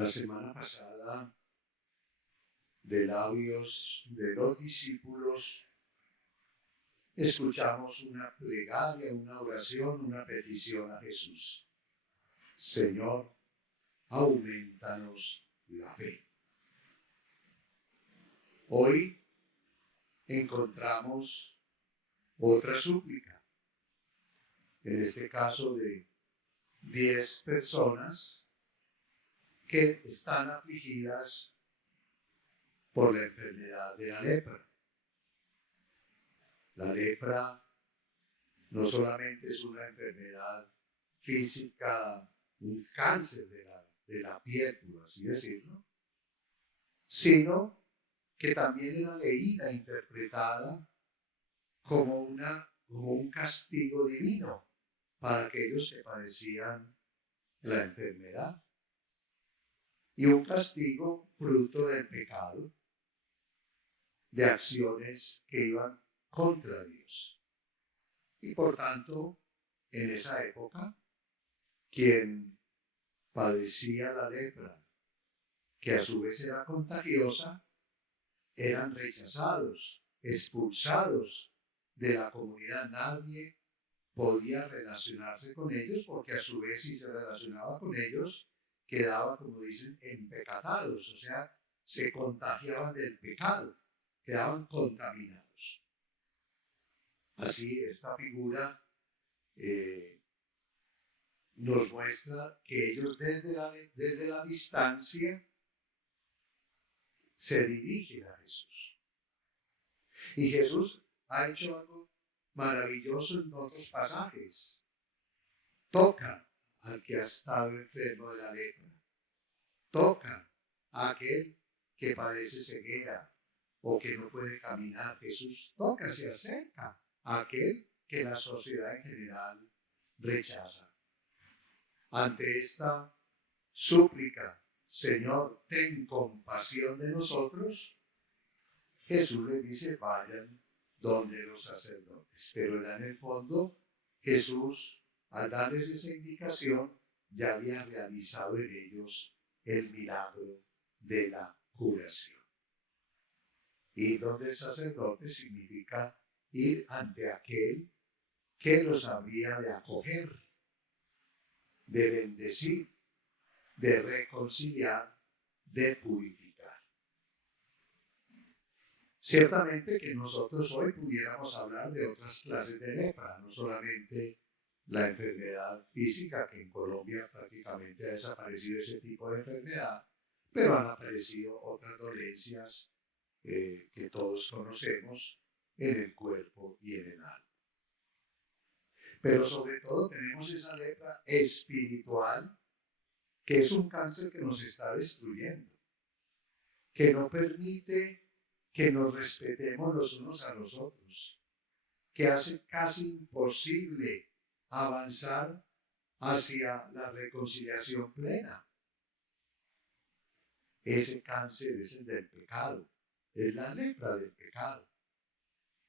La semana pasada, de labios de los discípulos, escuchamos una plegaria, una oración, una petición a Jesús. Señor, aumentanos la fe. Hoy encontramos otra súplica, en este caso de 10 personas que están afligidas por la enfermedad de la lepra. La lepra no solamente es una enfermedad física, un cáncer de la piel, por así decirlo, sino que también era leída, interpretada como un castigo divino para aquellos que padecían la enfermedad. Y un castigo fruto del pecado, de acciones que iban contra Dios. Y por tanto, en esa época, quien padecía la lepra, que a su vez era contagiosa, eran rechazados, expulsados de la comunidad. Nadie podía relacionarse con ellos porque a su vez si se relacionaba con ellos quedaba, como dicen, empecatados, o sea, se contagiaban del pecado, quedaban contaminados. Así esta figura nos muestra que ellos desde la distancia se dirigen a Jesús. Y Jesús ha hecho algo maravilloso en otros pasajes. Toca al que ha estado enfermo de la lepra. Toca a aquel que padece ceguera o que no puede caminar. Jesús toca, se acerca a aquel que la sociedad en general rechaza. Ante esta súplica, Señor, ten compasión de nosotros, Jesús les dice, vayan donde los sacerdotes. Pero en el fondo, Jesús, al darles esa indicación, ya había realizado en ellos el milagro de la curación. Ir donde el sacerdote significa ir ante aquel que los habría de acoger, de bendecir, de reconciliar, de purificar. Ciertamente que nosotros hoy pudiéramos hablar de otras clases de lepra, no solamente la enfermedad física, que en Colombia prácticamente ha desaparecido ese tipo de enfermedad, pero han aparecido otras dolencias que todos conocemos en el cuerpo y en el alma. Pero sobre todo tenemos esa lepra espiritual, que es un cáncer que nos está destruyendo, que no permite que nos respetemos los unos a los otros, que hace casi imposible avanzar hacia la reconciliación plena. Ese cáncer es el del pecado, es la lepra del pecado,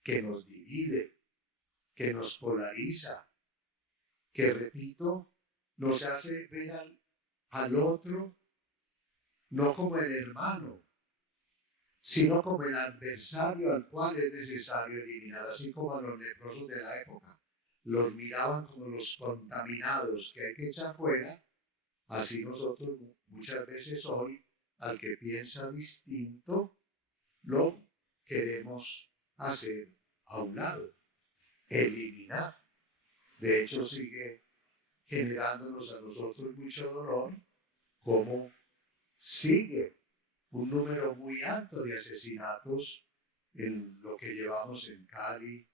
que nos divide, que nos polariza, que, repito, nos hace ver al otro no como el hermano, sino como el adversario al cual es necesario eliminar, así como a los leprosos de la época. Los miraban como los contaminados que hay que echar fuera, así nosotros muchas veces hoy, al que piensa distinto, lo queremos hacer a un lado, eliminar. De hecho, sigue generándonos a nosotros mucho dolor, como sigue un número muy alto de asesinatos en lo que llevamos en Cali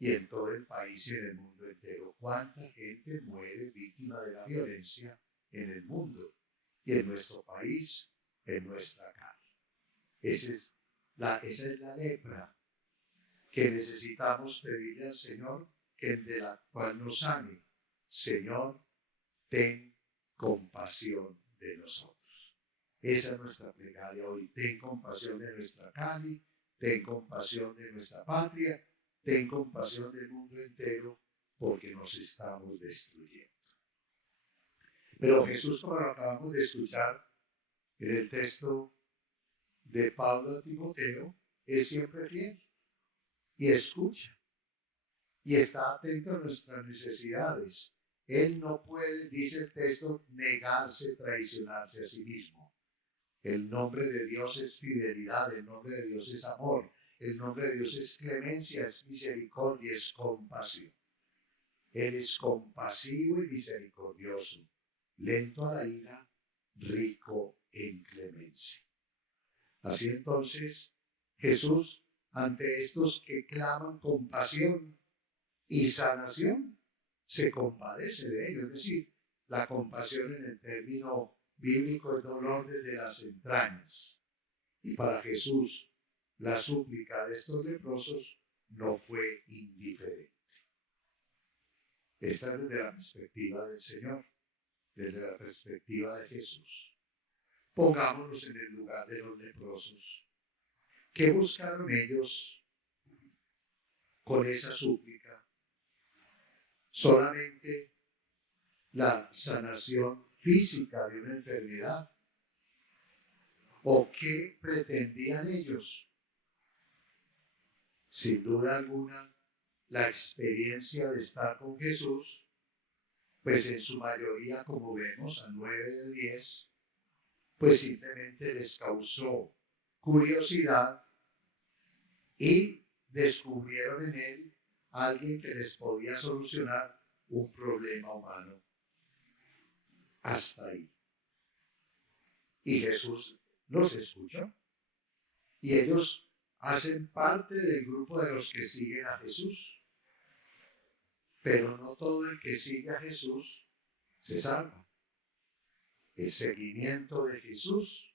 y en todo el país y en el mundo entero. ¿Cuánta gente muere víctima de la violencia en el mundo y en nuestro país, en nuestra carne? Esa es la lepra que necesitamos pedirle al Señor, que de la cual nos sane. Señor, ten compasión de nosotros. Esa es nuestra plegaria hoy. Ten compasión de nuestra Cali, ten compasión de nuestra patria, ten compasión del mundo entero, porque nos estamos destruyendo. Pero Jesús, como lo acabamos de escuchar, en el texto de Pablo a Timoteo, es siempre fiel y escucha y está atento a nuestras necesidades. Él no puede, dice el texto, negarse, traicionarse a sí mismo. El nombre de Dios es fidelidad, el nombre de Dios es amor, el nombre de Dios es clemencia, es misericordia, es compasión. Él es compasivo y misericordioso, lento a la ira, rico en clemencia. Así entonces, Jesús, ante estos que claman compasión y sanación, se compadece de ellos. Es decir, la compasión en el término bíblico es dolor desde las entrañas. Y para Jesús, la súplica de estos leprosos no fue indiferente. Esta es desde la perspectiva del Señor, desde la perspectiva de Jesús. Pongámonos en el lugar de los leprosos. ¿Qué buscaron ellos con esa súplica? Solamente la sanación física de una enfermedad. ¿O qué pretendían ellos? Sin duda alguna, la experiencia de estar con Jesús, pues en su mayoría, como vemos, a 9 de 10, pues simplemente les causó curiosidad y descubrieron en él a alguien que les podía solucionar un problema humano. Hasta ahí. Y Jesús los escuchó. Y ellos hacen parte del grupo de los que siguen a Jesús. Pero no todo el que sigue a Jesús se salva. El seguimiento de Jesús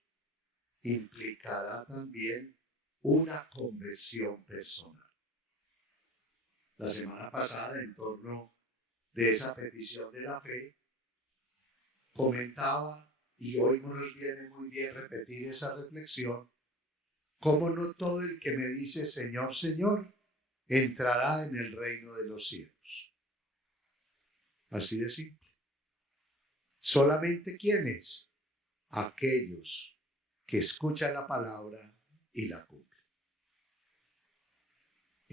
implicará también una conversión personal. La semana pasada, en torno de esa petición de la fe, comentaba, y hoy nos viene muy bien repetir esa reflexión, cómo no todo el que me dice Señor, Señor, entrará en el reino de los cielos. Así de simple. Solamente ¿quiénes? Aquellos que escuchan la palabra y la cumplen.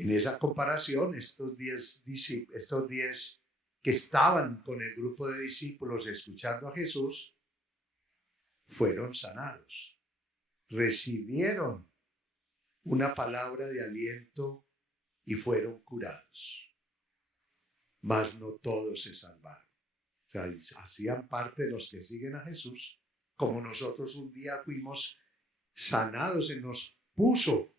En esa comparación, estos 10 que estaban con el grupo de discípulos escuchando a Jesús, fueron sanados, recibieron una palabra de aliento y fueron curados. Mas no todos se salvaron. O sea, hacían parte de los que siguen a Jesús, como nosotros un día fuimos sanados, se nos puso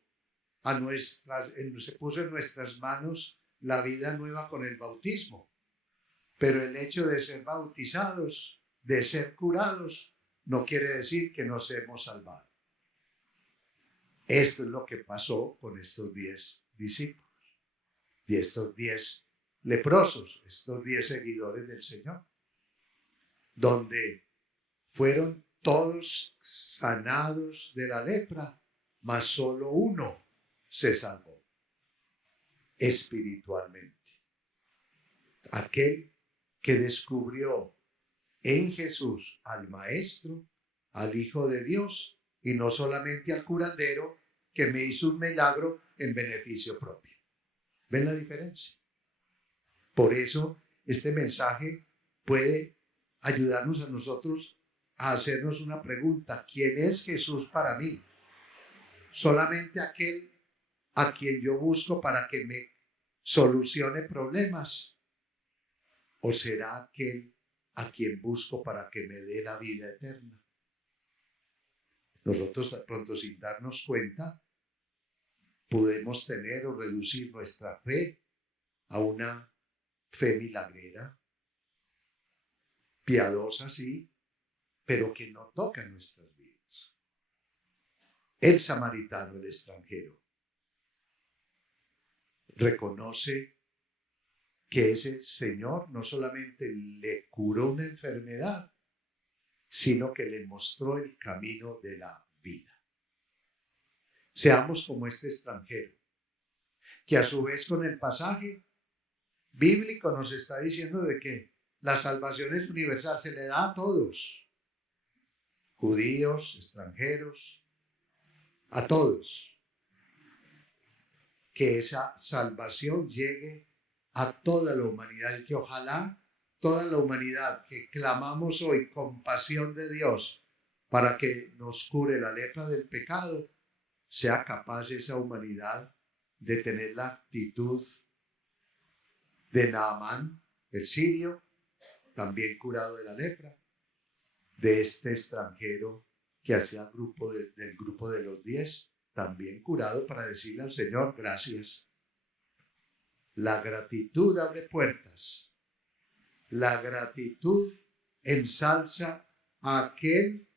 se puso en nuestras manos la vida nueva con el bautismo. Pero el hecho de ser bautizados, de ser curados, no quiere decir que nos hemos salvado. Esto es lo que pasó con estos 10 discípulos y estos 10 leprosos, estos 10 seguidores del Señor, donde fueron todos sanados de la lepra, mas solo uno se salvó espiritualmente. Aquel que descubrió en Jesús al Maestro, al Hijo de Dios, y no solamente al curandero que me hizo un milagro en beneficio propio. ¿Ven la diferencia? Por eso este mensaje puede ayudarnos a nosotros a hacernos una pregunta. ¿Quién es Jesús para mí? ¿Solamente aquel a quien yo busco para que me solucione problemas? ¿O será aquel a quien busco para que me dé la vida eterna? Nosotros de pronto, sin darnos cuenta, podemos tener o reducir nuestra fe a una fe milagrera, piadosa sí, pero que no toca nuestras vidas. El samaritano, el extranjero, reconoce que ese Señor no solamente le curó una enfermedad, sino que le mostró el camino de la vida. Seamos como este extranjero, que a su vez con el pasaje bíblico nos está diciendo de que la salvación es universal, se le da a todos. judíos, extranjeros, a todos. Que esa salvación llegue a toda la humanidad y que ojalá toda la humanidad que clamamos hoy con pasión de Dios para que nos cure la lepra del pecado, sea capaz esa humanidad de tener la actitud de Naamán, el sirio, también curado de la lepra, de este extranjero que hacía del grupo de los 10, también curado, para decirle al Señor gracias. La gratitud abre puertas. La gratitud ensalza a aquel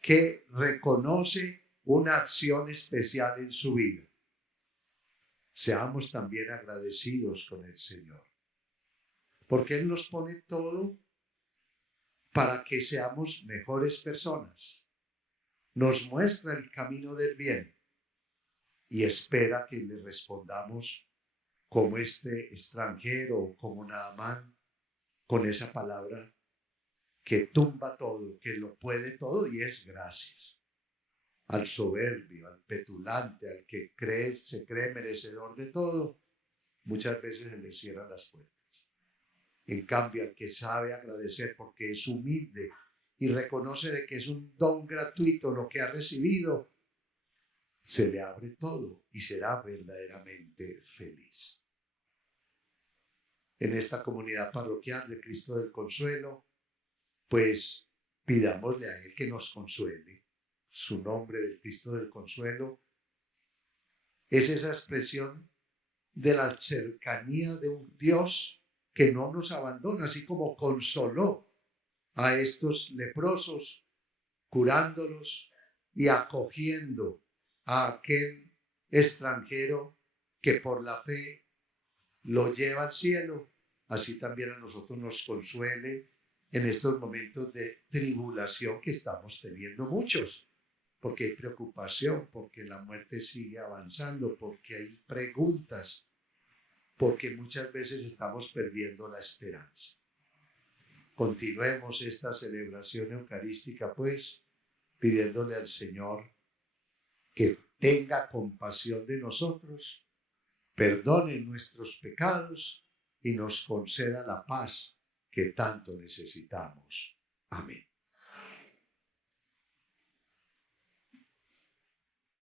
que reconoce una acción especial en su vida. Seamos también agradecidos con el Señor, porque Él nos pone todo para que seamos mejores personas. Nos muestra el camino del bien y espera que le respondamos como este extranjero, como Naamán, con esa palabra que tumba todo, que lo puede todo, y es gracias. Al soberbio, al petulante, al que se cree merecedor de todo, muchas veces se le cierran las puertas. En cambio, al que sabe agradecer porque es humilde y reconoce de que es un don gratuito lo que ha recibido, se le abre todo y será verdaderamente feliz. En esta comunidad parroquial de Cristo del Consuelo, pues pidámosle a Él que nos consuele. Su nombre del Cristo del Consuelo es esa expresión de la cercanía de un Dios que no nos abandona, así como consoló a estos leprosos, curándolos y acogiendo a aquel extranjero que por la fe lo lleva al cielo. Así también a nosotros nos consuele en estos momentos de tribulación que estamos teniendo muchos, porque hay preocupación, porque la muerte sigue avanzando, porque hay preguntas, porque muchas veces estamos perdiendo la esperanza. Continuemos esta celebración eucarística, pues, pidiéndole al Señor que tenga compasión de nosotros, perdone nuestros pecados y nos conceda la paz que tanto necesitamos. Amén.